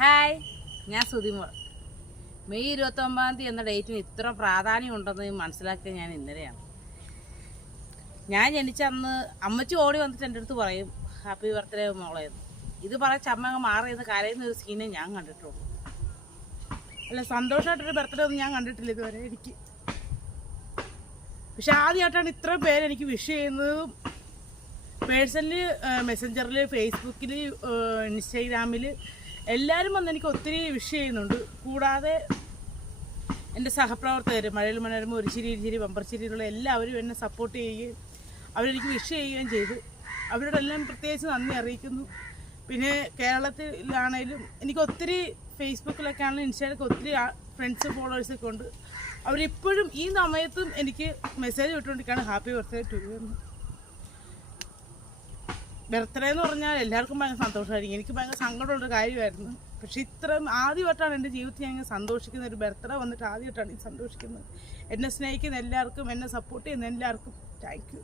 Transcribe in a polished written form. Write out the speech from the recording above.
Hi, ഞാൻ സുധിമോൾ. May 29 എന്ന ഡേറ്റിന് ഇത്ര പ്രാധാന്യം ഉണ്ടെന്ന് മനസ്സിലാക്കിയത് ഞാൻ ഇന്നലെയാണ്. ഞാൻ ജനിച്ച അന്ന് അമ്മച്ചി ഓടി വന്നിട്ട് എൻ്റെ അടുത്ത് പറയും ഹാപ്പി ബർത്ത്ഡേ മോളേന്ന്. ഇത് പറച്ച് അമ്മ അങ്ങ് മാറിയെന്ന് കരയുന്ന ഒരു സീനെ ഞാൻ കണ്ടിട്ടുള്ളൂ. അല്ല, സന്തോഷമായിട്ടൊരു ബർത്ത്ഡേ ഒന്നും ഞാൻ കണ്ടിട്ടില്ല ഇതുവരെ എനിക്ക്. പക്ഷെ ആദ്യമായിട്ടാണ് ഇത്രയും പേര് എനിക്ക് വിഷ് ചെയ്യുന്നതും. പേഴ്സണലി മെസ്സഞ്ചറിൽ, ഫേസ്ബുക്കിൽ, ഇൻസ്റ്റാഗ്രാമിൽ എല്ലാവരും വന്ന് എനിക്ക് ഒത്തിരി വിഷ് ചെയ്യുന്നുണ്ട്. കൂടാതെ എൻ്റെ സഹപ്രവർത്തകർ, മഴയിൽ മനോരമ, ഒരു ചിരി ഇരുചിരി, ബമ്പർച്ചിരിയിലുള്ള എല്ലാവരും എന്നെ സപ്പോർട്ട് ചെയ്യുകയും അവരെനിക്ക് വിഷ് ചെയ്യുകയും ചെയ്തു. അവരോടെല്ലാം പ്രത്യേകിച്ച് നന്ദി അറിയിക്കുന്നു. പിന്നെ കേരളത്തിലാണേലും എനിക്ക് ഒത്തിരി ഫേസ്ബുക്കിലൊക്കെ ആണെങ്കിലും ഇൻസ്റ്റയിലൊക്കെ ഒത്തിരി ഫ്രണ്ട്സ്, ഫോളോവേഴ്സൊക്കെ ഉണ്ട്. അവരിപ്പോഴും ഈ സമയത്തും എനിക്ക് മെസ്സേജ് വിട്ടുകൊണ്ടിരിക്കുകയാണ് ഹാപ്പി ബർത്ത്ഡേ ടു യു എന്ന്. ബർത്ത്ഡേ എന്ന് പറഞ്ഞാൽ എല്ലാവർക്കും ഭയങ്കര സന്തോഷമായിരിക്കും. എനിക്ക് ഭയങ്കര സങ്കടമുള്ളൊരു കാര്യമായിരുന്നു. പക്ഷേ ഇത്രയും ആദ്യമായിട്ടാണ് എൻ്റെ ജീവിതത്തിൽ ഞാൻ ഇങ്ങനെ സന്തോഷിക്കുന്നത്. ഒരു ബർത്ത്ഡേ വന്നിട്ട് ആദ്യമായിട്ടാണ് ഈ സന്തോഷിക്കുന്നത്. എന്നെ സ്നേഹിക്കുന്ന എല്ലാവർക്കും, എന്നെ സപ്പോർട്ട് ചെയ്യുന്ന എല്ലാവർക്കും താങ്ക് യു.